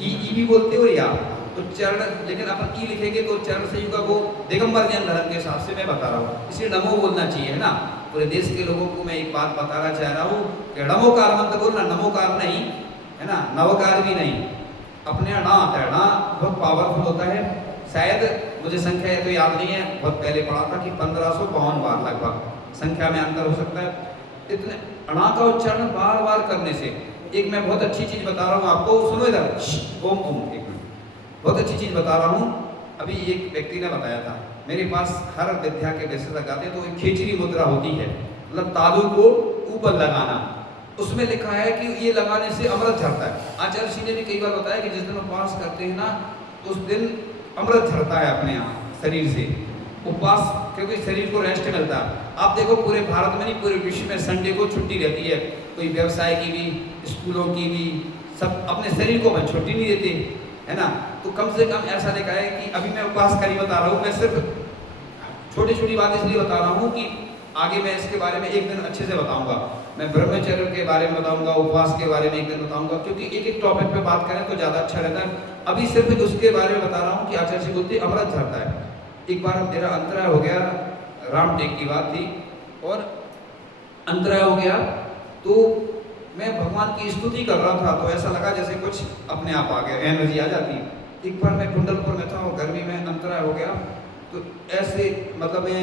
ई भी बोलते हो या तो चरण, लेकिन अपन ई लिखेंगे तो चरण से युगा वो दिगंबर जैन धर्म के हिसाब से मैं बता रहा हूँ, इसलिए नमो बोलना चाहिए, है ना। पूरे देश के लोगों को मैं एक बात बताना चाह रहा हूँ कि नमोकार मंत्र बोलना, नमोकार नहीं, है ना, नवकार भी नहीं, अपने णा आता है, णा बहुत पावरफुल होता है। शायद मुझे संख्या तो याद नहीं है, बहुत पहले पढ़ा था कि 1552 बार लगभग, संख्या में अंतर हो सकता है। इतने णा का उच्चारण बार बार करने से, एक मैं बहुत अच्छी चीज बता रहा हूँ आपको, सुनो इधर, ओम ओम, एक मिनट, बहुत अच्छी चीज बता रहा हूँ। अभी एक व्यक्ति ने बताया था, मेरे पास हर विद्या के विशेषज्ञ आते हैं, तो एक खेचरी मुद्रा होती है, मतलब तालू को ऊपर लगाना, उसमें लिखा है कि ये लगाने से अमृत झरता है। आचार्य श्री ने भी कई बार बताया कि जिस दिन उपवास करते हैं ना, उस दिन अमृत झरता है अपने यहाँ शरीर से, उपवास, क्योंकि शरीर को रेस्ट मिलता है। आप देखो पूरे भारत में नहीं, पूरे विश्व में संडे को छुट्टी रहती है, कोई व्यवसाय की भी, स्कूलों की भी, सब अपने शरीर को छुट्टी नहीं देते, है ना। तो कम से कम ऐसा लिखा है कि अभी मैं उपवास का नहीं बता रहा हूँ, मैं सिर्फ छोटी छोटी बात इसलिए बता रहा हूँ कि आगे मैं इसके बारे में एक दिन अच्छे से बताऊंगा। मैं ब्रह्मचर्य के बारे में बताऊंगा, उपवास के बारे में एक दिन बताऊंगा, क्योंकि एक एक टॉपिक पे बात करें तो ज़्यादा अच्छा रहता है। अभी सिर्फ उसके बारे में बता रहा हूँ कि आचार्य जी बोलते अमृत झरता है। एक बार मेरा अंतराय हो गया, राम टेक की बात थी, और अंतराय हो गया तो मैं भगवान की स्तुति कर रहा था, तो ऐसा लगा जैसे कुछ अपने आप आ गया, एनर्जी आ जाती। एक बार मैं कुंडलपुर में था और गर्मी में अंतराय हो गया, तो ऐसे मतलब मैं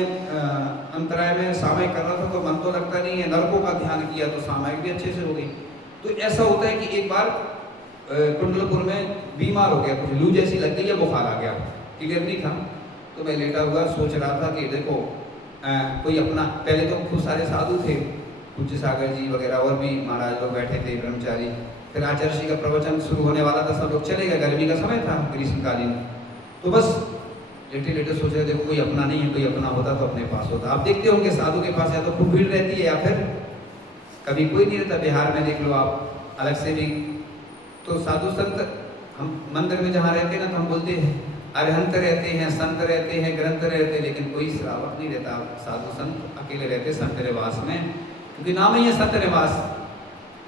अंतराय में सामयिक कर रहा था, तो मन तो लगता नहीं है, नरकों का ध्यान किया तो सामयिक भी अच्छे से हो गई। तो ऐसा होता है कि एक बार कुंडलपुर में बीमार हो गया, कुछ लू जैसी लग गई या बुखार आ गया, क्लियर नहीं था। तो मैं लेटा हुआ सोच रहा था कि देखो कोई अपना, पहले तो खूब सारे साधु थे, पूज्य सागर जी वगैरह और भी महाराज लोग बैठे थे, ब्रह्मचारी। फिर आचार्य जी का प्रवचन शुरू होने वाला था, सब लोग चले गए, गर्मी का समय था, ग्रीष्मकालीन। तो बस लेटे लेटे सोच रहे देखो कोई अपना नहीं है, कोई अपना होता तो अपने पास होता। आप देखते होंगे साधु के पास या तो खूब भीड़ रहती है या फिर कभी कोई नहीं रहता। बिहार में देख लो आप, अलग से भी तो साधु संत, हम मंदिर में जहाँ रहते हैं ना तो हम बोलते हैं अरहंत रहते हैं, संत रहते हैं, ग्रंथ रहते हैं, लेकिन कोई श्रावक नहीं रहता। साधु संत अकेले रहते संत निवास में, क्योंकि नाम ही है संत निवास।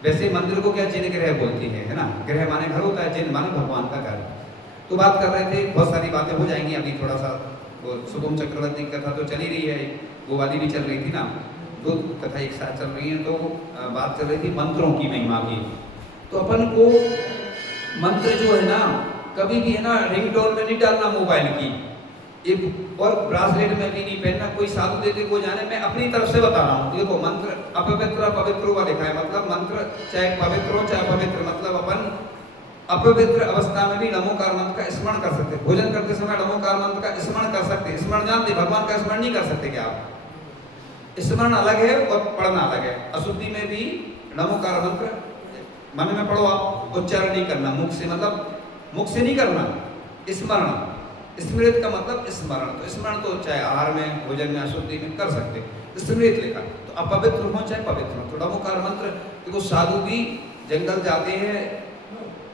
वैसे मंदिर को क्या जिन गृह बोलती है ना, गृह माने घर होता है, जिन माने भगवान का घर। तो बात कर रहे थे, बहुत सारी बातें हो जाएंगी, अभी थोड़ा सा वो शुभम चक्रवर्ती की कथा तो चल ही रही है, वो वाली भी चल रही थी ना, दो कथा एक साथ चल रही है। तो बात चल रही थी मंत्रों की महिमा की। तो अपन को मंत्र जो है ना, कभी भी है ना रिंगटोन में नहीं डालना मोबाइल की, एक और ब्रासलेट में भी नहीं पहनना। कोई साधु देते को जाने, मैं अपनी तरफ से बता रहा हूँ। देखो मंत्र अपवित्र पवित्र हुआ लिखा है, मतलब मंत्र चाहे पवित्र हो चाहे अपवित्र, मतलब अपन अपवित्र अवस्था में भी नमोकार मंत्र का स्मरण कर सकते, भोजन करते समय नमोकार मंत्र का स्मरण कर सकते। स्मरण जानते, भगवान का स्मरण नहीं कर सकते क्या आप? स्मरण अलग है और पढ़ना अलग है। अशुद्धि में भी नमोकार मंत्र मन में पढ़ो आप, उच्चारण नहीं करना मुख से, मतलब मुख से नहीं करना, स्मरण। स्मृत का मतलब स्मरण, तो स्मरण तो चाहे आहार में, भोजन में, अशुद्धि में कर सकते, स्मृत लिखा। तो अपवित्र हो चाहे पवित्र हो, तो नमोकार मंत्र। देखो साधु भी जंगल जाते हैं,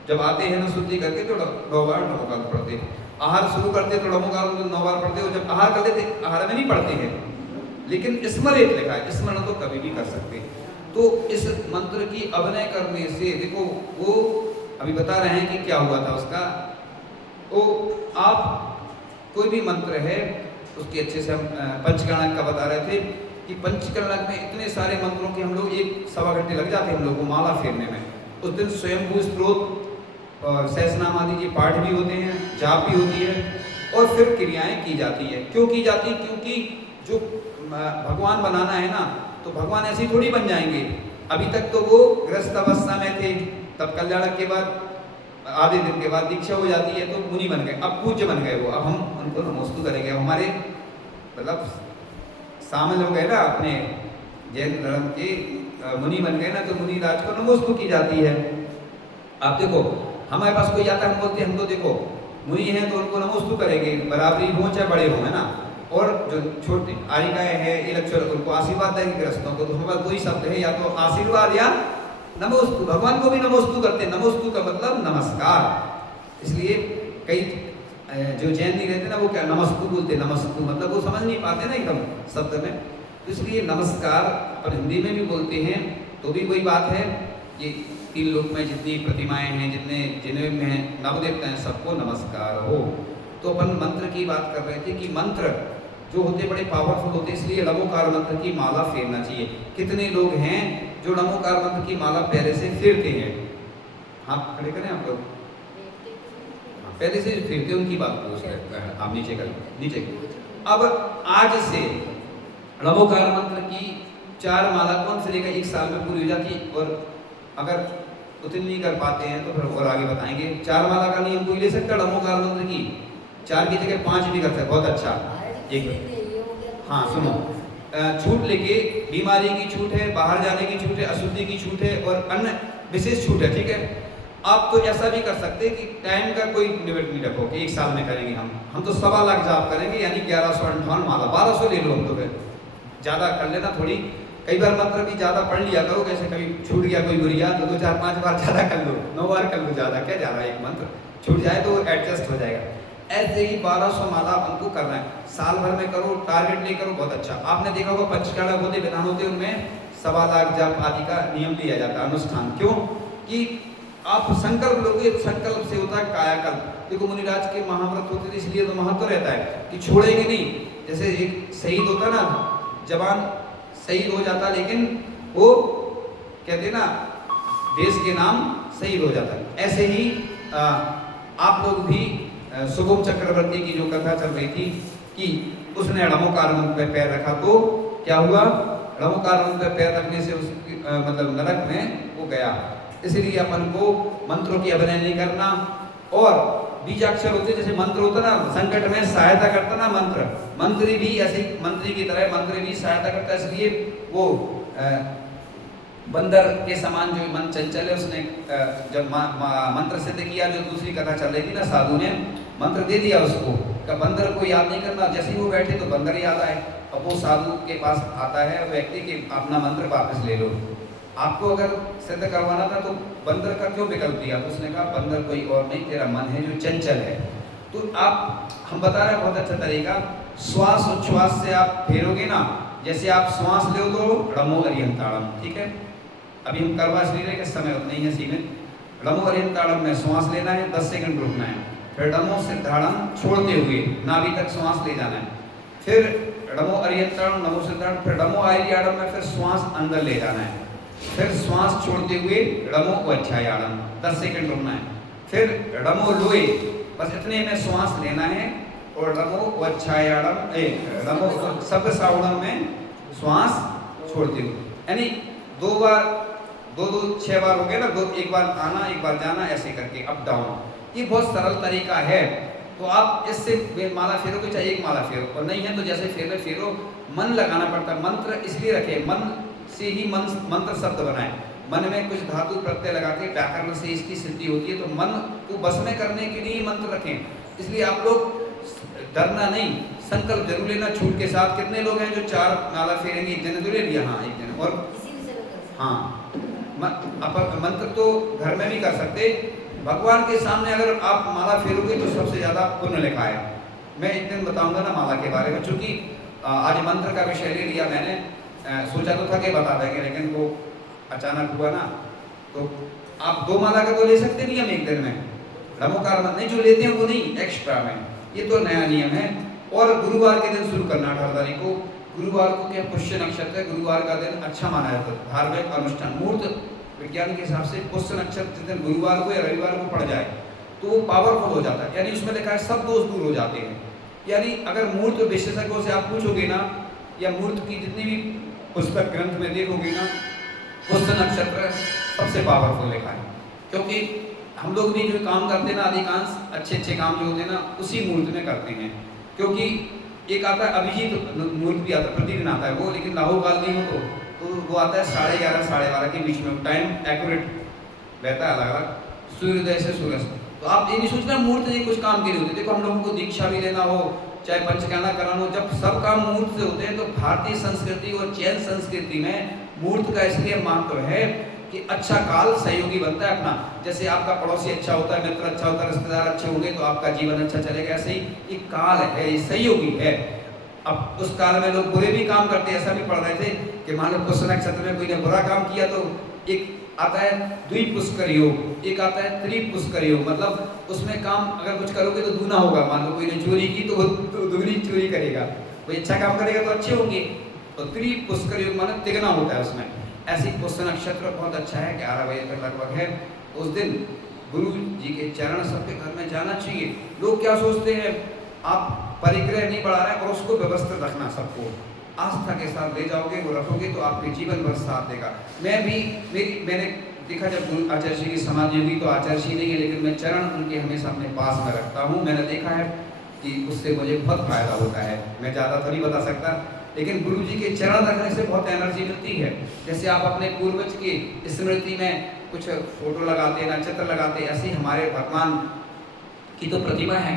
जब आते हैं ना शुद्धि करके तो 9 बार नमोकार पढ़ते, आहार शुरू करते तो नमोकार 9 बार पढ़ते, और जब आहार कर लेते, आहार में नहीं पढ़ते हैं, लेकिन स्मृत लिखा है, स्मरण तो कभी भी कर सकते। तो इस मंत्र की अभिनय करने से देखो, वो अभी बता रहे हैं कि क्या हुआ था उसका। वो आप कोई भी मंत्र है उसके अच्छे से हम पंचकर्णक का बता रहे थे कि पंचकर्णक में इतने सारे मंत्रों के हम लोग 1-1.25 घंटे लग जाते हैं हम लोग को माला फेरने में। उस दिन स्वयंभू स्त्रोत और सहस्रनाम आदि के पाठ भी होते हैं, जाप भी होती है, और फिर क्रियाएं की जाती है। क्यों की जाती है? क्योंकि जो भगवान बनाना है ना, तो भगवान ऐसे ही थोड़ी बन जाएंगे। अभी तक तो वो गृहस्थ अवस्था में थे, तब कल्याणक के बाद आधे दिन के बाद दीक्षा हो जाती है तो मुनि बन गए, अब पूज्य बन गए वो। अब हम उनको नमोस्तु करेंगे, हमारे मतलब शामिल हो गए ना अपने जैन धर्म के, मुनि बन गए ना, तो मुनि राज को नमोस्तु की जाती है। आप देखो हमारे पास कोई आता है, हम बोलते हैं हम तो देखो मुनि हैं तो उनको नमोस्तु करेंगे, बराबरी हो चाहे बड़े हो, है ना। और जो छोटे आरिकाएं हैं, इलेक्चर, उनको आशीर्वाद देंगे गृहस्थों को। तो हमारे 2 ही शब्द है, या तो आशीर्वाद या नमोस्तु। भगवान को भी नमोस्तु करते हैं, नमोस्तु का मतलब नमस्कार। इसलिए कई जो जैन नहीं रहते ना, वो क्या नमस्तु बोलते, नमस्तु मतलब वो समझ नहीं पाते ना एकदम शब्द में, तो इसलिए नमस्कार अपन हिंदी में भी बोलते हैं। तो भी वही बात है, ये 3 लोक में जितनी प्रतिमाएं हैं, जितने जिन्हें में नवदेवता हैं, सबको नमस्कार हो। तो अपन मंत्र की बात कर रहे थे कि मंत्र जो होते बड़े पावरफुल होते, इसलिए नमोकार मंत्र की माला फेरना चाहिए। कितने लोग हैं जो नमोकार मंत्र की माला पहले से फेरते हैं? हाथ खड़े करें आप लोग, पहले से फेरते, उनकी बात पूछ रहे हैं आप, नीचे करें, नीचे। अब आज से नमोकार मंत्र की 4 माला कौन से लेकर 1 साल में पूरी हो जाती है, और अगर उतनी नहीं कर पाते हैं तो फिर और आगे बताएंगे। 4 माला का नियम कोई ले सकता है नमोकार मंत्र की? 4 की जगह 5 भी कर सकते, बहुत अच्छा। एक हाँ सुनो, छूट लेके, बीमारी की छूट है, बाहर जाने की छूट है, अशुद्धि की छूट है, और अन्य विशेष छूट है, ठीक है। आप तो ऐसा भी कर सकते हैं कि टाइम का कोई लिमिट नहीं रखो कि 1 साल में करेंगे हम तो 1.25 लाख जाप करेंगे, यानी 1158 माला, 1200 ले लो हम तो, फिर ज़्यादा कर लेना थोड़ी। कई बार मंत्र भी ज़्यादा पढ़ लिया करो, कैसे कभी छूट गया कोई बुरी याद तो 2-4-5 बार ज़्यादा कर लो, 9 बार कर लो, ज़्यादा क्या, ज़्यादा एक मंत्र छूट जाए तो एडजस्ट हो जाएगा। ऐसे ही 1200 माला अपन को करना है। साल भर में करो, टारगेट नहीं करो, बहुत अच्छा। आपने देखा होगा पंचकाला होते विधान होते उनमें 1.25 लाख जप आदि का नियम लिया जाता है, अनुष्ठान। क्यों कि आप संकल्प लोगे, संकल्प से होता है कायाकल्प। देखो मुनिराज के महाव्रत होते थे, इसलिए तो महत्व रहता है कि छोड़ेंगे नहीं। जैसे एक शहीद होता ना, जवान शहीद हो जाता लेकिन वो कहते ना देश के नाम शहीद हो जाता है। ऐसे ही आप लोग भी शुभम चक्रवर्ती की जो कथा चल रही थी कि उसने णमोकारमन पे पैर रखा तो क्या हुआ, णमोकारमन पे पैर रखने से उस मतलब नरक में वो गया। इसलिए अपन को मंत्रों की अभिनय नहीं करना। और बीजाक्षर होते जैसे मंत्र होता ना, संकट में सहायता करता ना मंत्र, मंत्री भी ऐसे मंत्री की तरह मंत्र भी सहायता करता। इसलिए वो बंदर के समान जो मन चंचल है, उसने जब मंत्र सिद्ध किया, जो दूसरी कथा चल रही थी ना, साधु ने मंत्र दे दिया उसको कि बंदर को याद नहीं करना। जैसे ही वो बैठे तो बंदर याद आए। अब वो साधु के पास आता है व्यक्ति कि अपना मंत्र वापस ले लो। आपको अगर सिद्ध करवाना था तो बंदर का क्यों विकल्प दिया? तो उसने कहा बंदर कोई और नहीं, तेरा मन है जो चंचल है। तो आप हम बता रहे हैं बहुत अच्छा तरीका, श्वास उच्छ्वास से आप फेरोगे ना, जैसे आप श्वास लो तो णमो अरिहंताणम, ठीक है। अभी हम करवा शरीर के समय नहीं है सीमित। णमो अरिहंताणम में श्वास लेना है, 10 सेकंड रुकना है, फिर णमो सिद्धाणम छोड़ते हुए नाभि तक श्वास ले जाना है, फिर णमो अरिहंताणम, नमो सिद्धाणम, फिर णमो आयर्याणम में फिर श्वास अंदर ले जाना है, फिर श्वास छोड़ते हुए णमो वच्छायाणम 10 सेकंड रुकना है, फिर णमो लोए, बस इतने में श्वास लेना है, और णमो वच्छायाणम णमो शब्द श्रावणम में श्वास छोड़ते हुए, यानी 2 बार 2 6 बार हो गया ना, 2 एक बार आना एक बार जाना, ऐसे करके अप डाउन। ये बहुत सरल तरीका है। तो आप इससे माला फेरोगे, चाहे एक माला फेरो, और नहीं है तो जैसे फेरो, मन लगाना पड़ता है। मंत्र इसलिए रखे, मन से ही मंत्र शब्द बनाए, मन में कुछ धातु प्रत्यय लगा के व्याकरण से इसकी सिद्धि होती है। तो मन को बस में करने के लिए मंत्र रखें। इसलिए आप लोग डरना नहीं, संकल्प जरूर लेना छूट के साथ। कितने लोग हैं जो 4 माला फेरेंगे? एक दिन तो ले लिया, हाँ एक दिन। और हाँ, मंत्र तो घर में भी कर सकते। भगवान के सामने अगर आप माला फेरोगे तो सबसे ज्यादा पुण्य लिखा है। मैं एक दिन बताऊंगा ना माला के बारे में, चूंकि आज मंत्र का विषय ले लिया मैंने, सोचा तो था कि बता देंगे, लेकिन वो अचानक हुआ ना। तो आप 2 माला का तो ले सकते नहीं हम एक दिन में, णमोकार नहीं जो लेते हैं वो नहीं, एक्स्ट्रा में। ये तो नया नियम है। और गुरुवार के दिन शुरू करना, 18 तारीख को। गुरुवार को क्या पुष्य नक्षत्र है, गुरुवार का दिन अच्छा माना जाता है। धार्मिक अनुष्ठान मुहूर्त विज्ञान के हिसाब से पुष्य नक्षत्र जिस दिन गुरुवार को या रविवार को पड़ जाए तो वो पावरफुल हो जाता है। यानी उसमें लिखा है सब दोष दूर हो जाते हैं। यानी अगर मुहूर्त विशेषज्ञों से आप पूछोगे ना, या मुहूर्त की जितनी भी पुस्तक ग्रंथ में देखोगे ना, पुष्य नक्षत्र सबसे पावरफुल लिखा है। क्योंकि हम लोग भी जो काम करते हैं ना, अधिकांश अच्छे काम जो होते हैं ना, उसी मुहूर्त में करते हैं। क्योंकि एक आता है अभिजीत मुहूर्त भी आता है, प्रतिदिन आता है वो, लेकिन राहु काल नहीं हो तो वो आता है 11:30 साढ़े 12 के बीच में। टाइम एक्यूरेट रहता है अलग अलग, सूर्योदय से सूर्यास्त। तो आप ये नहीं सोचना मुहूर्त ये कुछ काम के लिए होते। देखो हम लोगों को दीक्षा भी लेना हो, चाहे पंचकर्मा कराना हो, जब सब काम मुहूर्त से होते हैं। तो भारतीय संस्कृति और जैन संस्कृति में मुहूर्त का इसलिए महत्व है कि अच्छा काल सहयोगी बनता है अपना। जैसे आपका पड़ोसी अच्छा होता है, मित्र अच्छा होता है, रिश्तेदार अच्छे होंगे तो आपका जीवन अच्छा चलेगा। ऐसे ही एक काल है, ये सहयोगी है। अब उस काल में लोग बुरे भी काम करते हैं। ऐसा भी पढ़ रहे थे कि मान लो पुष्य नक्षत्र में कोई ने बुरा काम किया तो एक आता है द्विपुष्कर योग, एक आता है त्रिपुष्कर योग। मतलब उसमें काम अगर कुछ करोगे तो दूना होगा। मान लो कोई ने चोरी की तो वो दुगनी चोरी करेगा, कोई अच्छा काम करेगा तो अच्छे होंगे। तो त्रिपुष्कर योग माने तिगना होता है उसमें। ऐसे पुष्य नक्षत्र बहुत अच्छा है, 11 बजे तक लगभग है। उस दिन गुरु जी के चरण सबके घर में जाना चाहिए। लोग क्या सोचते हैं, आप परिग्रह नहीं बढ़ा रहे हैं, और उसको व्यवस्थित रखना, सबको आस्था के साथ ले जाओगे, वो रखोगे तो आपके जीवन भर साथ देगा। मैंने देखा जब गुरु आचार्य जी की समाधि होगी तो आचार्य जी नहीं है, लेकिन मैं चरण उनके हमेशा अपने पास में रखता हूँ। मैंने देखा है कि उससे मुझे बहुत फायदा होता है। मैं ज़्यादा तो नहीं बता सकता, लेकिन गुरु जी के चरण रखने से बहुत एनर्जी मिलती है। जैसे आप अपने पूर्वज की स्मृति में कुछ फोटो लगाते, नक्षत्र लगाते, ऐसे ही हमारे भगवान की तो प्रतिमा है।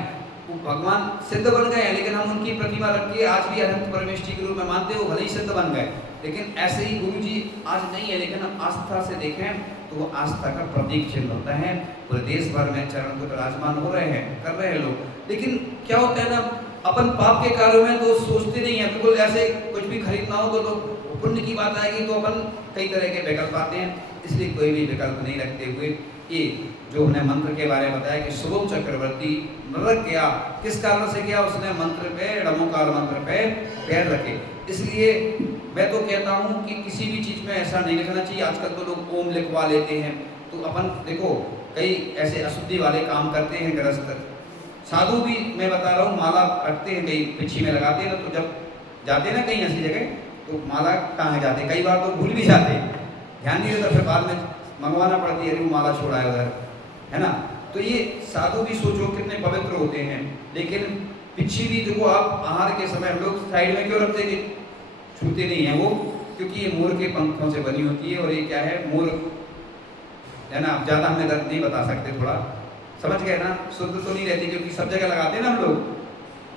वो भगवान सिद्ध बन गए हैं, लेकिन हम उनकी प्रतिमा रख के आज भी अनंत परमेष्टि के रूप में मानते हैं। वो भले ही सिद्ध बन गए, लेकिन ऐसे ही गुरु जी आज नहीं है, लेकिन आस्था से देखें तो वो आस्था का प्रतीक चिन्ह होता है। पूरे देश भर में चरण को विराजमान हो रहे हैं, कर रहे हैं लोग। लेकिन क्या होता है ना, अपन पाप के कार्यों में तो सोचते नहीं है, बिल्कुल ऐसे कुछ भी खरीदना हो तो लोग पुण्य की बात आएगी तो अपन कई तरह के विकल्प आते हैं, इसलिए कोई भी विकल्प नहीं रखते हुए ये जो हमने मंत्र के बारे में बताया कि शुभम चक्रवर्ती नरक गया, किस कारण से गया, उसने मंत्र पे, णमोकार मंत्र पे पैर रखे। इसलिए मैं तो कहता हूँ कि किसी भी चीज में ऐसा नहीं लिखना चाहिए। आजकल तो लोग ओम लिखवा लेते हैं, तो अपन देखो कई ऐसे अशुद्धि वाले काम करते हैं गृहस्थ। साधु भी मैं बता रहा हूँ माला रखते हैं, कई पिछी में लगाते हैं ना, तो जब जाते हैं ना कहीं ऐसी जगह तो माला टांगे जाते हैं, कई बार तो भूल भी जाते हैं, ध्यान नहीं रहता, फिर बाद में मंगवाना पड़ती है, वो माला छोड़ा है उधर, है ना। तो ये साधु भी सोचो कितने पवित्र होते हैं। लेकिन पिछी भी देखो आप आहार के समय हम लोग साइड में क्यों रखते हैं, छूते नहीं है वो, क्योंकि ये मोर के पंखों से बनी होती है। और ये क्या है, मोर है ना, ज़्यादा हमें दर्द नहीं बता सकते, थोड़ा समझ गए ना, शुद्ध तो नहीं रहती क्योंकि सब जगह लगाते हैं ना हम लोग,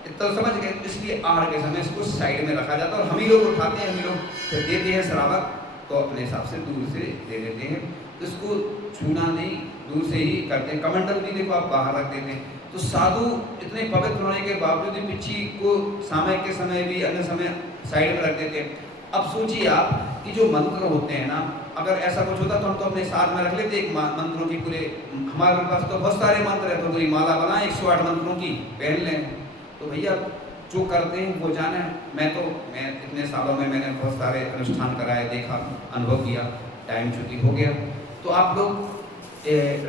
इतना समझ गए। इसलिए आहार के समय इसको साइड में रखा जाता है और हम ही लोग उठाते हैं, हम ही लोग फिर देते हैं श्रावक, तो अपने हिसाब से दूर से दे देते हैं। इसको छूना नहीं, दूर से ही करते हैं। कमंडल भी देखो आप बाहर रख देते हैं। तो साधु इतने पवित्र होने के बावजूद भी पिछी को सामयिक के समय भी अन्य समय साइड में रख देते हैं। अब सोचिए आप कि जो मंत्र होते हैं ना, अगर ऐसा कुछ होता तो हम तो अपने साथ में रख लेते एक मंत्रों की पूरे, हमारे पास तो बहुत सारे मंत्र है, तो पूरी माला बनाए 108 मंत्रों की पहन लें। तो भैया जो करते हैं वो जाने। मैं इतने सालों में मैंने बहुत सारे अनुष्ठान कराए, देखा, अनुभव किया, टाइम छुट्टी हो गया। तो आप लोग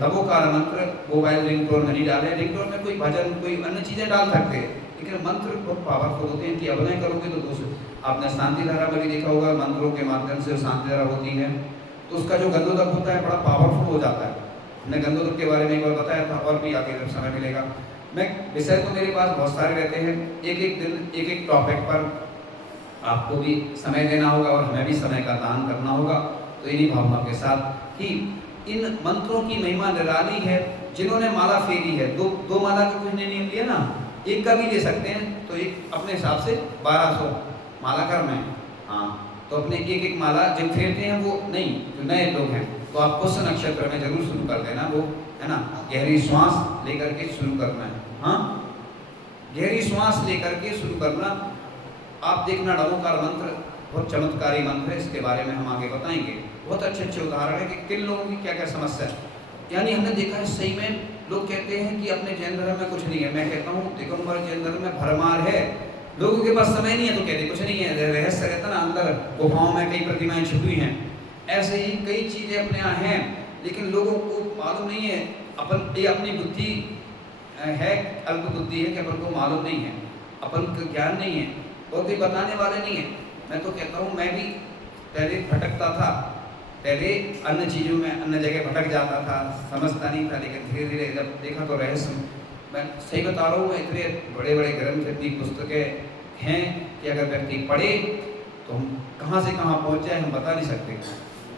णमोकार मंत्र मोबाइल रिंगटोन में नहीं डालें, रिंगटोन में कोई भजन कोई अन्य चीज़ें डाल सकते हैं, लेकिन मंत्र बहुत पावरफुल होते हैं कि अभिनय करोगे तो दूसरे, आपने शांति धारा में भी देखा होगा, मंत्रों के माध्यम से शांति धारा होती है, तो उसका जो गंधोदक होता है बड़ा पावरफुल हो जाता है। हमने गंधोदक के बारे में एक बार बताया था, और भी आगे जब समय मिलेगा। मैं विषय तो मेरे पास बहुत सारे रहते हैं, एक एक दिन एक एक टॉपिक पर आपको भी समय देना होगा और हमें भी समय का दान करना होगा। तो इन्हीं भावनाओं के साथ कि इन मंत्रों की महिमा निराली है। जिन्होंने माला फेरी है, दो माला का कुछ नियम लिया ना, एक का भी ले सकते हैं, तो एक अपने हिसाब से 1200 माला कर में, हाँ, तो अपने एक एक माला जब फेरते हैं वो नहीं, जो नए लोग हैं तो आप पुष्य नक्षत्र में जरूर शुरू कर देना, वो है ना, गहरी श्वास लेकर के शुरू करना है, हाँ, गहरी श्वास लेकर के शुरू करना। आप देखना णमोकार मंत्र बहुत चमत्कारी मंत्र है, इसके बारे में हम आगे बताएंगे। बहुत अच्छे अच्छे उदाहरण है कि किन लोगों की क्या क्या समस्या है। यानी हमने देखा है सही में लोग कहते हैं कि अपने जैन धर्म में कुछ नहीं है। मैं कहता हूँ देखो हमारे जैन धर्म में भरमार है, लोगों के पास समय नहीं है तो कहते कुछ नहीं है, रहस्य रहता ना, अंदर गुफाओं में कई प्रतिमाएं छुपी हैं, ऐसे ही कई चीज़ें अपने यहाँ हैं, लेकिन लोगों को मालूम नहीं है। अपन ये अपनी बुद्धि है, अल्प बुद्धि है कि अपन को मालूम नहीं है, अपन को ज्ञान नहीं है, और कोई बताने वाले नहीं है। मैं तो कहता हूँ मैं भी पहले भटकता था, पहले अन्य चीज़ों में अन्य जगह भटक जाता था, समझता नहीं था, लेकिन धीरे धीरे जब देखा तो रहस्य, मैं सही बता रहा हूँ, इतने बड़े बड़े ग्रंथ, इतनी पुस्तकें हैं कि अगर व्यक्ति पढ़े तो हम कहाँ से कहाँ पहुँच जाए हम बता नहीं सकते।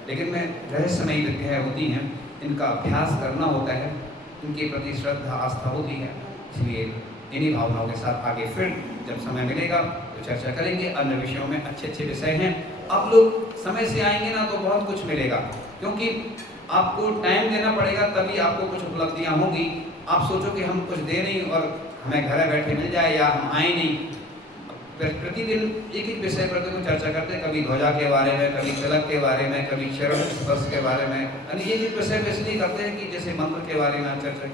लेकिन मैं रहस्यमयी विद्याएँ होती हैं, इनका अभ्यास करना होता है, इनके प्रति श्रद्धा आस्था होती है। इसलिए इन्हीं भावनाओं के साथ आगे फिर जब समय मिलेगा तो चर्चा करेंगे। अन्य विषयों में अच्छे अच्छे विषय हैं, आप लोग समय से आएंगे ना तो बहुत कुछ मिलेगा, क्योंकि आपको टाइम देना पड़ेगा, तभी आपको कुछ उपलब्धियां होंगी। आप सोचो कि हम कुछ दे नहीं और हमें घर बैठे मिल जाए या हम आए नहीं। प्रतिदिन एक एक विषय पर तो चर्चा करते हैं, कभी ध्वजा के बारे में, कभी तिलक के बारे में, कभी चरण स्पर्श के बारे में, यानी ये विषय पे इसलिए करते हैं कि जैसे मंत्र के बारे में चर्चा,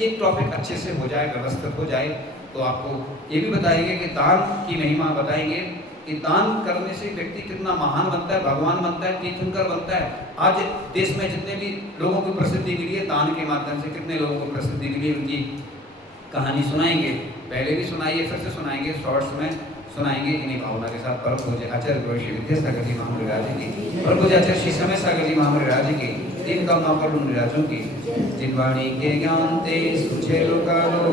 एक टॉपिक अच्छे से हो जाए, व्यवस्थित हो जाए। तो आपको ये भी बताएंगे कि दान की महिमा बताएंगे कि दान करने से व्यक्ति कितना महान बनता है, भगवान बनता है, तीर्थंकर बनता है। आज देश में जितने भी लोगों को प्रसिद्धि मिली है दान के माध्यम से, कितने लोगों को प्रसिद्धि मिली है, उनकी कहानी सुनाएंगे, पहले भी सुनाइए, फिर से सुनाएंगे, शॉर्ट्स में सुनाएंगे। इन्हीं भावना के साथ परम पूज्य आचार्य गुरु श्री विद्यासागर जी महाराज की, परम पूज्य आचार्य श्री समय सागर जी महाराज की, तीन कमना पर निराजों की, जिनवाणी के ज्ञान ते सुछे लोकालो